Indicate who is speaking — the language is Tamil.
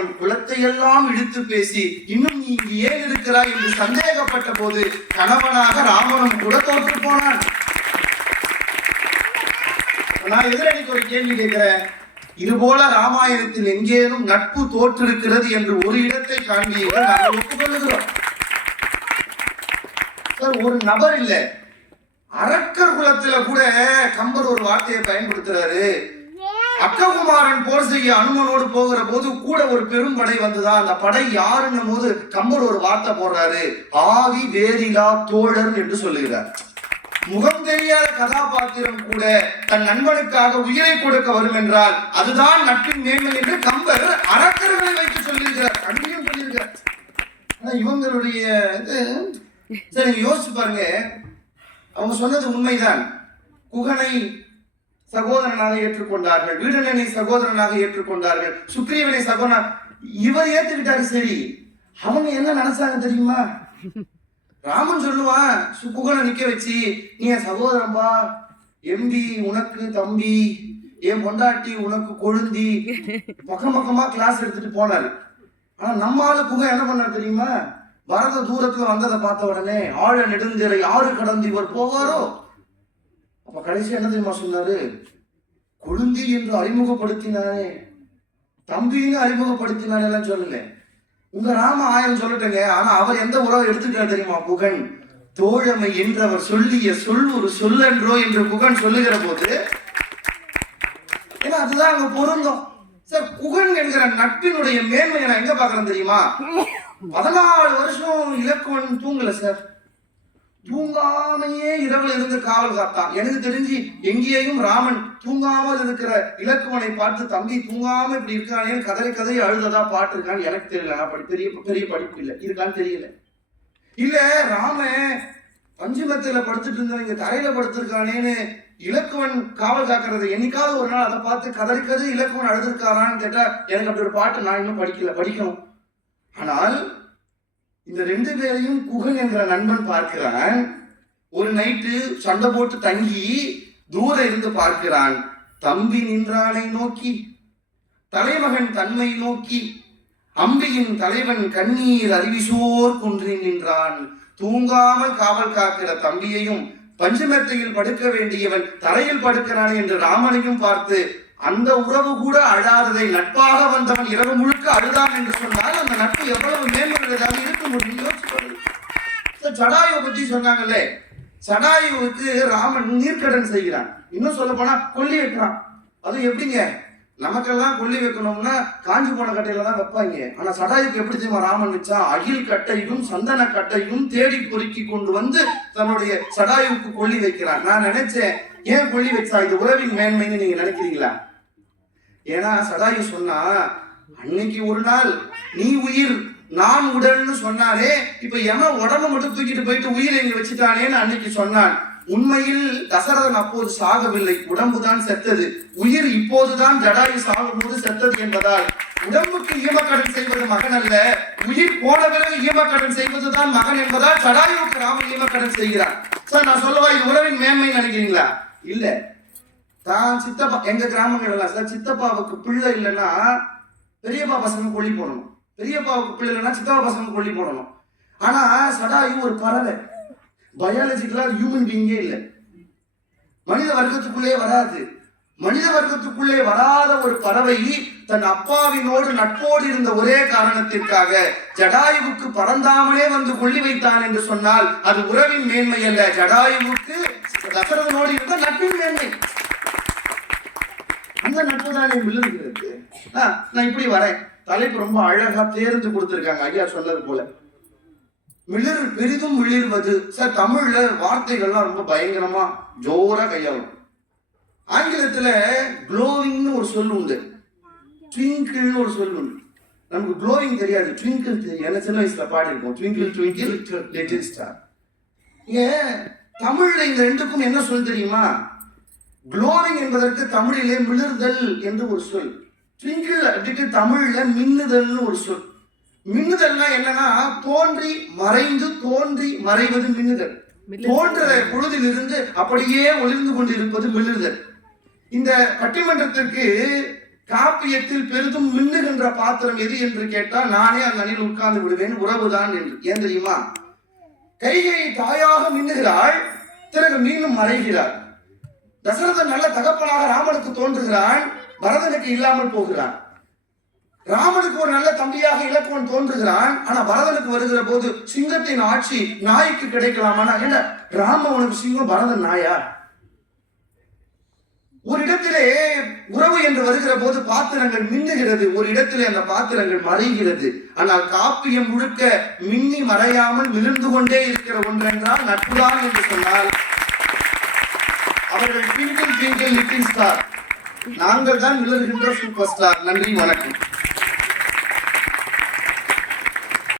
Speaker 1: அவள் குலத்தை எல்லாம் இழுத்து பேசி இன்னும் நீ இங்கு ஏன் இருக்கிறாய் என்று சந்தேகப்பட்ட போது கணவனாக ராமனும் கூட தோற்று போனான். நான் எதிரணிக்கு ஒரு கேள்வி கேட்கிறேன். இது போல ராமாயணத்தில் எங்கேனும் நட்பு தோற்றிருக்கிறது என்று ஒரு இடத்தை காண்பீர்கள் நாங்கள் ஒப்புக்கொள்ளுகிறோம். சார் ஒரு நபர் இல்ல. அரக்கர் குலத்துல கூட கம்பர் ஒரு வார்த்தையை பயன்படுத்துறாரு. அக்ககுமாரன் போர் செய்ய அனுமனோடு போகிற போது கூட ஒரு பெரும் படை வந்ததா அந்த படை யாருன்னும் போது கம்பர் ஒரு வார்த்தை போடுறாரு. ஆவி வேரிலா தோழர் என்று சொல்லுகிறார். முகம் தெரியாத கதாபாத்திரம் கூட தன் நண்பனுக்காக உயிரை கொடுக்க வரும் என்றால் அதுதான் நட்பின் மேன்மை என்று கம்பர் அரக்கர்களை வைத்து சொல்லியிருக்கிறார் அங்கேயும் சொல்லியிருக்கிறார். ஆனா இவங்களுடைய இது சரி யோசிச்சு பாருங்க. அவங்க சொன்னது உண்மைதான். குகனை சகோதரனாக ஏற்றுக்கொண்டார்கள். வீடனனை சகோதரனாக ஏற்றுக்கொண்டார்கள். சுக்ரீவனை சகோதரன் இவர் ஏத்துக்கிட்டாரு சரி. அவங்க என்ன நினைச்சாங்க தெரியுமா? ராமன் சொல்லுவான் சு- நிக்க வச்சு நீ என் சகோதரன்பா எம்பி உனக்கு தம்பி. என் பொண்டாட்டி உனக்கு கொழுந்தி. பக்கம் பக்கமா கிளாஸ் எடுத்துட்டு போனாரு. ஆனா நம்ம ஆளு குகை என்ன பண்ணாரு தெரியுமா? பரத தூரத்துல வந்ததை பார்த்த உடனே ஆழ நெடுந்திரை யாரு கடந்து இவர் போவாரோ? அப்ப கடைசி என்ன தெரியுமா சொன்னாரு? கொழுந்தி என்று அறிமுகப்படுத்தினானே. தம்பின்னு அறிமுகப்படுத்தினானே எல்லாம் சொல்லல. உங்க ராம ஆயிரம் சொல்லட்டுங்க. ஆனா அவர் எந்த உறவை எடுத்துட்டார் தெரியுமா? புகன். தோழமை என்றவர் சொல்லிய சொல் ஒரு சொல்லன்றோ என்று குகன் சொல்லுகிற போது ஏன்னா அதுதான் அங்க பொருந்தும். சார் குகன் என்கிற நட்பினுடைய மேன்மையை நான் எங்க பாக்குறேன் தெரியுமா? பதினாலு வருஷம் இலக்குவன் தூங்கல சார். தூங்காமையே இரவில் இருந்து காவல் காத்தான். எனக்கு தெரிஞ்சு எங்கேயும் ராமன் தூங்காமல் இருக்கிற இலக்குவனை பார்த்து தம்பி தூங்காம இப்படி இருக்கானேன்னு கதறி கதறி அழுததா பாட்டு இருக்கான்னு எனக்கு தெரியல. படி- பெரிய பெரிய படிப்பு இல்லை. இருக்கான்னு தெரியல. இல்ல ராமன் பஞ்சுமத்தில படுத்துட்டு இருந்தவங்க தரையில படுத்திருக்கானேன்னு இலக்குவன் காவல் காக்கிறது என்னைக்காவது ஒரு நாள் அதை பார்த்து கதறி கதறி இலக்குவன் அழுதுருக்காரான்னு கேட்டா எனக்கு அப்படி ஒரு பாட்டு நான் இன்னும் படிக்கல. படிக்கணும். ஆனால் இந்த ரெண்டு பேரையும் குகன் என்ற நண்பன் பார்க்கிறான். ஒரு நைட்டு சண்டை போட்டு தங்கி தூர இருந்து பார்க்கிறான். தம்பி நின்றானை நோக்கி தலைமகன் தன்மை நோக்கி அம்பியின் தலைவன் கண்ணீர் அறிவிசோர் குன்றில் நின்றான். தூங்காமல் காவல் காக்கிற தம்பியையும் பஞ்சமெத்தையில் படுக்க வேண்டியவன் தரையில் படுக்கிறான் என்று ராமனையும் பார்த்து அந்த உறவு கூட அழாததை நட்பாக வந்தவன் இரவு முழுக்க அழுதான் என்று சொன்னால் அந்த நட்பு எவ்வளவு மேல் முடியும் யோசிச்சு ஜடாயுவை சொன்னாங்கல்ல. சடாயுவுக்கு ராமன் நீர்க்கடன் செய்கிறான். இன்னும் சொல்ல போனா கொல்லி வைக்கிறான். அது எப்படிங்க? நமக்கெல்லாம் கொல்லி வைக்கணும்னா காஞ்சி போன கட்டையில தான் வைப்பாங்க. ஆனா சடாயுக்கு எப்படி தெரியுமா? ராமன் வச்சா அகில் கட்டையும் சந்தன கட்டையும் தேடி பொறுக்கி கொண்டு வந்து தன்னுடைய சடாயுவுக்கு கொல்லி வைக்கிறான். நான் நினைச்சேன் ஏன் கொல்லி வச்சா? இது உறவின் மேன்மைன்னு நீங்க நினைக்கிறீங்களா? ஏன்னா சடாயு சொன்னா அன்னைக்கு ஒரு நாள் நீ உயிர் நான் உடல்னு சொன்னாரே இப்ப எவன் உடம்பு மட்டும் தூக்கிட்டு போயிட்டு உயிரை இங்க வச்சுட்டானேன்னு அன்னைக்கு சொன்னான். உண்மையில் தசரதன் அப்போது சாகவில்லை. உடம்புதான் செத்தது. உயிர் இப்போதுதான் ஜடாயு சாகும்போது செத்தது என்பதால் உடம்புக்கு ஈமக்கடன் செய்வது மகன் அல்ல. உயிர் போன பிறகு ஈமக்கடன் செய்வதுதான் மகன் என்பதால் ஜடாயுக்கு ராம ஈமக்கடன் செய்கிறார் சார் நான் சொல்லவா இது உறவின் மேன்மை நினைக்கிறீங்களா? இல்ல. தான் சித்தப்பா எங்க கிராமங்கள் எல்லாம் சார் சித்தப்பாவுக்கு பிள்ளை இல்லைன்னா பெரியப்பா பசங்க கூலி போடணும். பெரியப்பாவுக்கு பிள்ளை இல்லைன்னா சித்தப்பா பசங்க கொல்லி போடணும். ஆனா சடாயு ஒரு பறவை. பயாலஜிக்கலா ஹியூமன் பீங்கே இல்லை. மனித வர்க்கத்துக்குள்ளே வராது. மனித வர்க்கத்துக்குள்ளே வராத ஒரு பறவை தன் அப்பாவினோடு நட்போடு இருந்த ஒரே காரணத்திற்காக ஜடாயுவுக்கு பறந்தாமலே வந்து கொள்ளி வைத்தான் என்று சொன்னால் அது உறவின் மேன்மை அல்ல. ஜடாயுவுக்கு தசரதனோடு இருந்த நட்பின் மேன்மை. அந்த நட்பு தானே விழுகிறது ஆ, நான் இப்படி வரேன். தலைப்பு ரொம்ப அழகா தேர்ந்து கொடுத்துருக்காங்க. ஐயா சொன்னது போல. மிளிர் பெரிதும் மிளிர்வது சார் தமிழ்ல வார்த்தைகள்லாம் ரொம்ப பயங்கரமா ஜோரா கையாளும் ஆங்கிலத்துல க்ளோவிங்னு ஒரு சொல் உண்டு. ட்விங்கிள்னு ஒரு சொல் உண்டு. நமக்கு க்ளோவிங் தெரியாது. ட்விங்கிள் தெரியும். என்ன சின்ன வயசுல பாடி இருக்கும் ட்விங்கிள் ட்விங்கிள் லிட்டில் ஸ்டார் ஏன்? தமிழ்ல இந்த ரெண்டுக்கும் என்ன சொல் தெரியுமா? க்ளோவிங் என்பதற்கு தமிழிலே மிளிர்தல் என்று ஒரு சொல். ட்விங்கிள் அப்படின்ட்டு தமிழ்ல மின்னுதல்னு ஒரு சொல். மின்னுதல்னா என்னன்னா தோன்றி மறைந்து தோன்றி மறைவது மின்னுதல். தோன்ற பொழுதிலிருந்து அப்படியே ஒளிர்ந்து கொண்டிருப்பது மிளிர்தல் இந்த பட்டிமன்றத்திற்கு காப்பியத்தில் பெரிதும் மின்னுகின்ற பாத்திரம் எது என்று கேட்டால் நானே அந்த அணியில் உட்கார்ந்து விடுவேன் உறவுதான் என்று. ஏன் தெரியுமா? கைகை தாயாக மின்னுகிறாள் பிறகு மீண்டும் மறைகிறாள். தசரதன் நல்ல தகப்பனாக ராமனுக்கு தோன்றுகிறான் பரதனுக்கு இல்லாமல் போகிறான். ராமனுக்கு ஒரு நல்ல தம்பியாக இலக்குவன் தோன்றுகிறான் ஆனா பரதனுக்கு வருகிற போது சிங்கத்தின் ஆட்சி நாய்க்கு கிடைக்கலாமானா? என்ன ராம உனக்கு சிங்கம் பரதன் நாயா? ஒரு இடத்திலே உறவு என்று வருகிற போது பாத்திரங்கள் மின்னுகிறது ஒரு இடத்திலே அந்த பாத்திரங்கள் மறைகிறது. ஆனால் காப்பியம் முழுக்க மின்னி மறையாமல் மிளிர்ந்து கொண்டே இருக்கிற ஒன்றென்றால் நட்புதான் என்று சொன்னால் அவர்கள் ட்விங்கிள் ட்விங்கிள் லிட்டில் ஸ்டார் நாங்கள் தான் மிளர்கின்ற சூப்பர் ஸ்டார் நன்றி வணக்கம்.